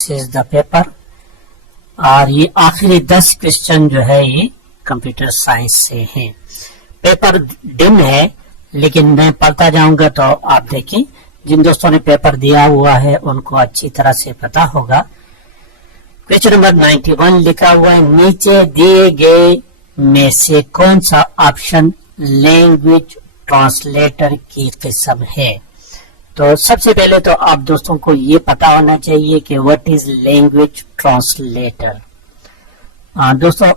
Is the paper. और ये आखिरी 10 क्वेश्चन जो है ये कंप्यूटर साइंस से हैं। पेपर डिम है लेकिन मैं पढ़ता जाऊंगा तो आप देखें, जिन दोस्तों ने पेपर दिया हुआ है उनको अच्छी तरह से पता होगा। क्वेश्चन नंबर 91 लिखा हुआ है, नीचे दिए गए में से कौन सा ऑप्शन लैंग्वेज ट्रांसलेटर की किस्म है। तो सबसे पहले तो आप दोस्तों को ये पता होना चाहिए कि व्हाट इज लैंग्वेज ट्रांसलेटर। दोस्तों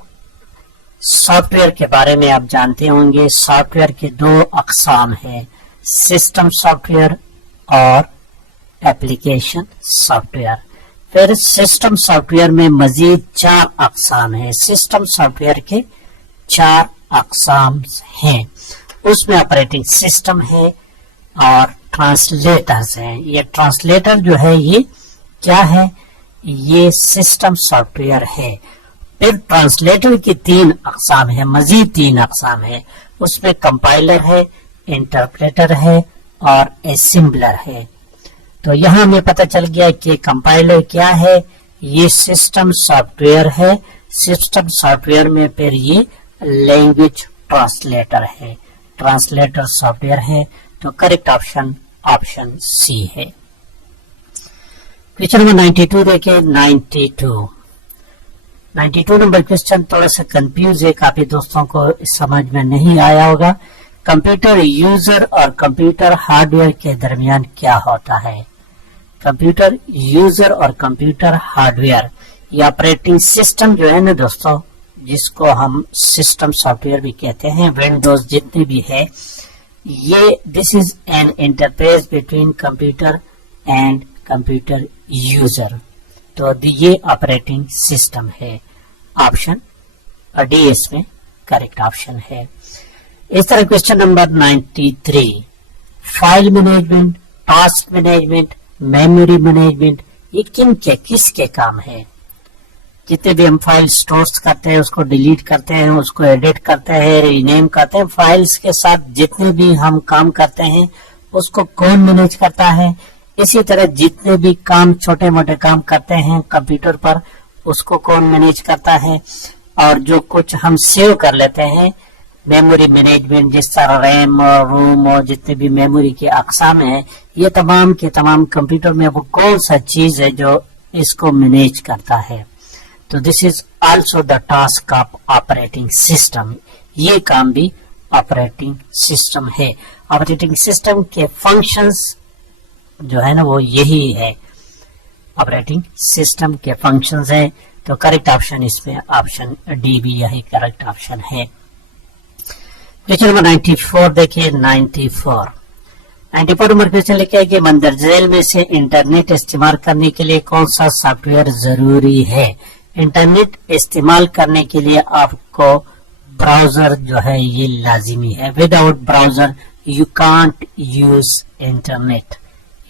सॉफ्टवेयर के बारे में आप जानते होंगे, सॉफ्टवेयर के 2 अकसाम है, सिस्टम सॉफ्टवेयर और एप्लीकेशन सॉफ्टवेयर। फिर सिस्टम सॉफ्टवेयर में मजीद 4 अकसाम है। सिस्टम सॉफ्टवेयर के 4 अकसाम हैं, उसमें ऑपरेटिंग सिस्टम है और ट्रांसलेटर्स हैं। ये ट्रांसलेटर जो है ये क्या है, ये सिस्टम सॉफ्टवेयर है। फिर ट्रांसलेटर की 3 अकसाम है, मजीद 3 अकसाम है, उसमें कंपाइलर है, इंटरप्रेटर है और असेंबलर है। तो यहाँ हमें पता चल गया कि कंपाइलर क्या है, ये सिस्टम सॉफ्टवेयर है। सिस्टम सॉफ्टवेयर में फिर ये लैंग्वेज ट्रांसलेटर है, ट्रांसलेटर सॉफ्टवेयर है। तो करेक्ट ऑप्शन ऑप्शन सी है। क्वेश्चन नंबर 92 देखिए। 92 नंबर क्वेश्चन थोड़ा सा कंफ्यूज है, काफी दोस्तों को समझ में नहीं आया होगा। कंप्यूटर यूजर और कंप्यूटर हार्डवेयर के दरमियान क्या होता है। कंप्यूटर यूजर और कंप्यूटर हार्डवेयर, ये ऑपरेटिंग सिस्टम जो है ना दोस्तों, जिसको हम सिस्टम सॉफ्टवेयर भी कहते हैं, विंडोज जितने भी है, ये this is an interface between computer and computer user. तो ये ऑपरेटिंग सिस्टम है। ऑप्शन डी इसमें करेक्ट ऑप्शन है। इस तरह question number 93, file management, task management, memory management, ये किसके काम है। जितने भी हम फाइल स्टोर करते हैं, उसको डिलीट करते हैं, उसको एडिट करते हैं, रीनेम करते हैं, फाइल्स के साथ जितने भी हम काम करते हैं उसको कौन मैनेज करता है। इसी तरह जितने भी काम, छोटे मोटे काम करते हैं कंप्यूटर पर, उसको कौन मैनेज करता है। और जो कुछ हम सेव कर लेते हैं, मेमोरी मैनेजमेंट, जिस तरह रैम और रोम और जितने भी मेमोरी के अकसाम है, ये तमाम के तमाम कंप्यूटर में वो कौन सा चीज है जो इसको मैनेज करता है। तो this is also the task of operating system. ये काम भी ऑपरेटिंग सिस्टम है। ऑपरेटिंग सिस्टम के फंक्शंस जो है ना वो यही है, ऑपरेटिंग सिस्टम के फंक्शंस है। तो करेक्ट ऑप्शन इसमें ऑप्शन डी भी यही करेक्ट ऑप्शन है। क्वेश्चन नंबर 94 देखिए। 94 नंबर क्वेश्चन लिखा है कि मंदरजेल में से इंटरनेट इस्तेमाल करने के लिए कौन सा सॉफ्टवेयर जरूरी है। इंटरनेट इस्तेमाल करने के लिए आपको ब्राउजर जो है ये लाजिमी है। Without browser you can't use internet,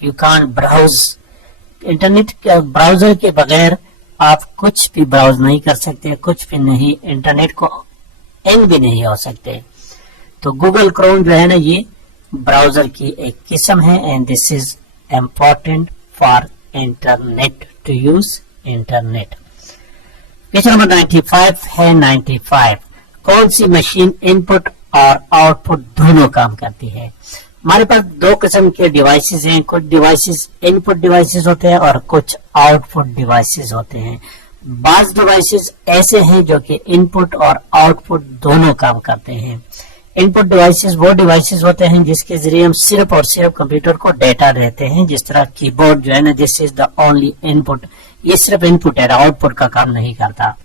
you can't browse internet. Browser के बगैर आप कुछ भी ब्राउज नहीं कर सकते, कुछ भी नहीं, इंटरनेट को इन भी नहीं हो सकते। तो गूगल क्रोम जो है ना ये ब्राउजर की एक किस्म है and this is important for internet, to use internet. Question number 95 है। 95 कौन सी मशीन इनपुट और आउटपुट दोनों काम करती है। हमारे पास 2 किस्म के डिवाइसेस हैं, कुछ डिवाइसेस इनपुट डिवाइसेस होते हैं और कुछ आउटपुट डिवाइसेस होते हैं। बाज डिवाइसेस ऐसे हैं जो कि इनपुट और आउटपुट दोनों काम करते हैं। इनपुट डिवाइसेस वो डिवाइसेस होते हैं जिसके जरिए हम सिर्फ और सिर्फ कंप्यूटर को डेटा देते हैं, जिस तरह कीबोर्ड जो है ना, this is the only input, ये सिर्फ इनपुट है, आउटपुट का काम नहीं करता।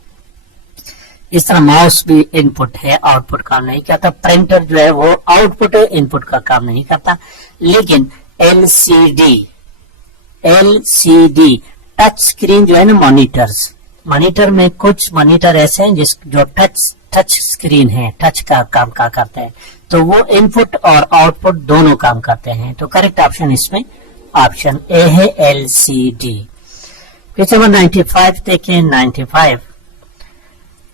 इस तरह माउस भी इनपुट है, आउटपुट काम नहीं करता। प्रिंटर जो है वो आउटपुट है, इनपुट का काम नहीं करता। लेकिन एलसीडी टच स्क्रीन जो है ना, मॉनिटर्स, मॉनिटर में कुछ मॉनिटर ऐसे हैं जो टच स्क्रीन है, टच का काम का करते हैं, तो वो इनपुट और आउटपुट दोनों काम करते हैं। तो करेक्ट ऑप्शन इसमें ऑप्शन ए है, एलसीडी। क्वेश्चन नंबर 95 देखें। 95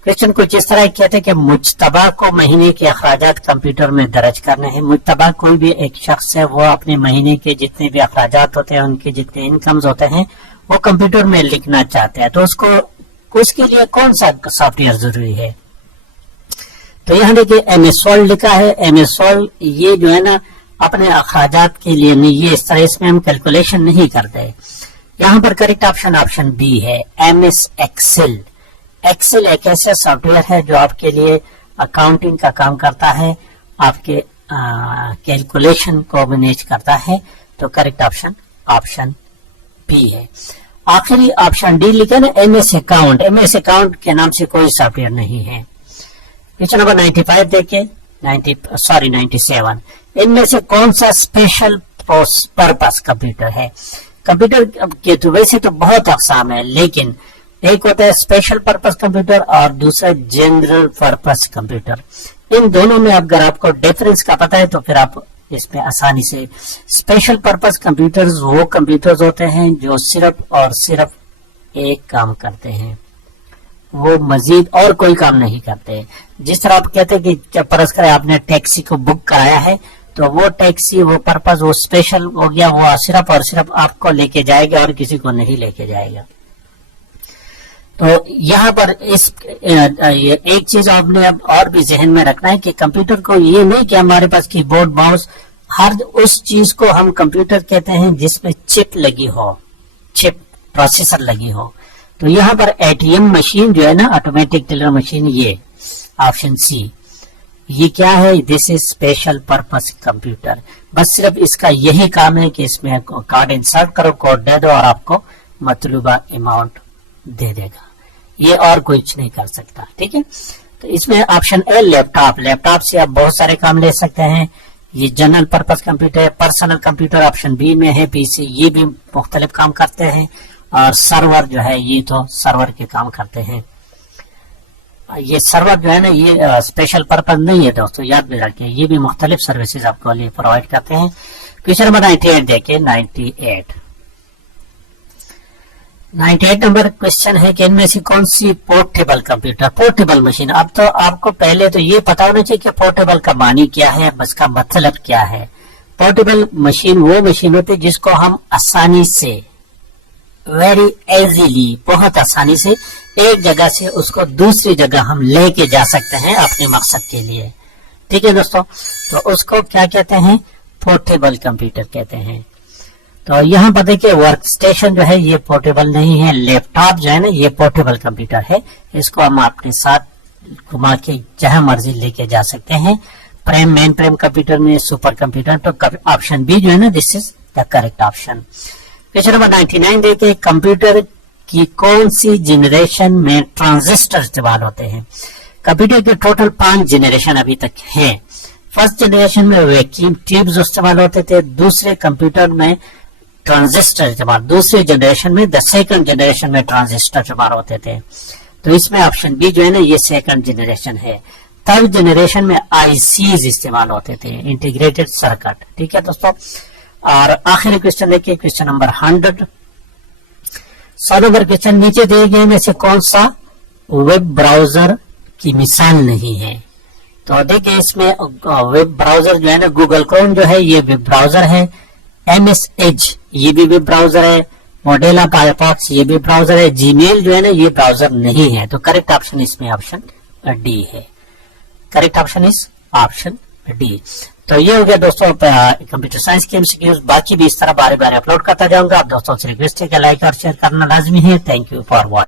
क्वेश्चन कुछ इस तरह कहते हैं कि मुजतबा को महीने के अखराजात कंप्यूटर में दर्ज करने हैं। मुजतबा कोई भी एक शख्स है, वो अपने महीने के जितने भी अखराजात होते हैं, उनके जितने इनकम्स होते हैं, वो कंप्यूटर में लिखना चाहते हैं, तो उसके लिए कौन सा सॉफ्टवेयर जरूरी है? तो यहाँ देखिए MS Word लिखा है। MS Word ये जो है ना अपने अखराजात के लिए नहीं, ये इस तरह इसमें हम कैलकुलेशन नहीं करते। यहाँ पर करेक्ट ऑप्शन बी है, MS Excel। एक्सेल एक ऐसा सॉफ्टवेयर है जो आपके लिए अकाउंटिंग का काम करता है, आपके कैलकुलेशन को मैनेज करता है। तो करेक्ट ऑप्शन बी है। आखिरी ऑप्शन डी लिखा ना MS अकाउंट। MS अकाउंट के नाम से कोई सॉफ्टवेयर नहीं है। क्वेश्चन नंबर 95 देखिए, 97। इनमें से कौन सा स्पेशल पर्पस कंप्यूटर है? कंप्यूटर के तो वैसे तो बहुत अकसाम है, लेकिन एक होता है स्पेशल पर्पस कंप्यूटर और दूसरा जनरल पर्पस कंप्यूटर। इन दोनों में अगर आपको डिफरेंस का पता है तो फिर आप इसमें आसानी से। स्पेशल पर्पस कंप्यूटर्स वो कंप्यूटर्स होते हैं जो सिर्फ और सिर्फ एक काम करते हैं, वो मजीद और कोई काम नहीं करते। जिस तरह आप कहते हैं कि जब परस करें आपने टैक्सी को बुक कराया है, तो वो टैक्सी वो पर्पस वो स्पेशल हो गया, वो सिर्फ और सिर्फ आपको लेके जाएगा और किसी को नहीं लेके जाएगा। तो यहाँ पर एक चीज आपने अब और भी जहन में रखना है कि कंप्यूटर को ये नहीं कि हमारे पास कीबोर्ड माउस, हर उस चीज को हम कंप्यूटर कहते हैं जिसमें चिप लगी हो, चिप प्रोसेसर लगी हो। तो यहाँ पर ATM मशीन जो है ना, ऑटोमेटिक टेलर मशीन, ये ऑप्शन सी, ये क्या है? This is special purpose computer. बस सिर्फ इसका यही काम है कि इसमें कार्ड इंसर्ट करो, कोड दे दो और आपको मतलूबा अमाउंट दे देगा, ये और कुछ नहीं कर सकता। ठीक है, तो इसमें ऑप्शन ए लैपटॉप। लैपटॉप से आप बहुत सारे काम ले सकते हैं। ये जनरल पर्पस कंप्यूटर है। पर्सनल कंप्यूटर ऑप्शन बी में है। PC ये भी मुख्तलिफ काम करते हैं। और सर्वर जो है ये तो सर्वर के काम करते हैं। ये सर्वर जो है ना ये स्पेशल पर्पस नहीं है दोस्तों, याद में रखिए, ये भी मुख्तलिफ सर्विसेज आपको लिए प्रोवाइड करते हैं। क्वेश्चन नंबर 98 देखिए, 98 नंबर क्वेश्चन है कि इनमें से कौन सी पोर्टेबल कंप्यूटर, पोर्टेबल मशीन। अब तो आपको पहले तो ये पता होना चाहिए कि पोर्टेबल का मानी क्या है, बस का मतलब क्या है। पोर्टेबल मशीन वो मशीन होती है जिसको हम आसानी से, वेरी इजीली, बहुत आसानी से एक जगह से उसको दूसरी जगह हम लेके जा सकते हैं अपने मकसद के लिए। ठीक है दोस्तों, तो उसको क्या कहते हैं? पोर्टेबल कंप्यूटर कहते हैं। तो यहाँ पर देखिए वर्क स्टेशन जो है ये पोर्टेबल नहीं है। लैपटॉप जो है ना ये पोर्टेबल कंप्यूटर है, इसको हम अपने साथ घुमा के जहां मर्जी लेके जा सकते हैं। मेन फ्रेम कंप्यूटर में सुपर कंप्यूटर, तो ऑप्शन बी जो है ना this is the correct option. Question number 99 देखिए, कंप्यूटर की कौन सी जनरेशन में ट्रांजिस्टर इस्तेमाल होते हैं? कंप्यूटर के टोटल 5 जनरेशन अभी तक है। फर्स्ट जनरेशन में वैक्यूम ट्यूब्स इस्तेमाल होते थे। दूसरे कंप्यूटर में ट्रांजिस्टर इस्तेमाल, दूसरे जनरेशन में, द सेकंड जनरेशन में ट्रांजिस्टर इस्तेमाल होते थे। तो इसमें ऑप्शन बी जो है ना ये सेकंड जनरेशन है। थर्ड जनरेशन में ICs इस्तेमाल होते थे, इंटीग्रेटेड सर्किट। ठीक है दोस्तों, और आखिरी क्वेश्चन देखिए, क्वेश्चन नंबर 100। 100 नंबर क्वेश्चन, नीचे दिए गए में से कौन सा वेब ब्राउजर की मिसाल नहीं है? तो देखिए इसमें वेब ब्राउजर जो है ना, गूगल क्रोम जो है ये वेब ब्राउजर है। MS Edge ये भी वेब ब्राउजर है। मोडेला फायरफॉक्स ये भी ब्राउजर है। जीमेल जो है ना ये ब्राउजर नहीं है। तो करेक्ट ऑप्शन इसमें ऑप्शन डी है। Correct option is option D. तो ये हो गया दोस्तों कंप्यूटर साइंस के MCQs। बाकी भी इस तरह बारे बारे अपलोड करता जाऊंगा। आप दोस्तों से रिक्वेस्ट है कि लाइक और शेयर करना लाजमी है। Thank you for watching.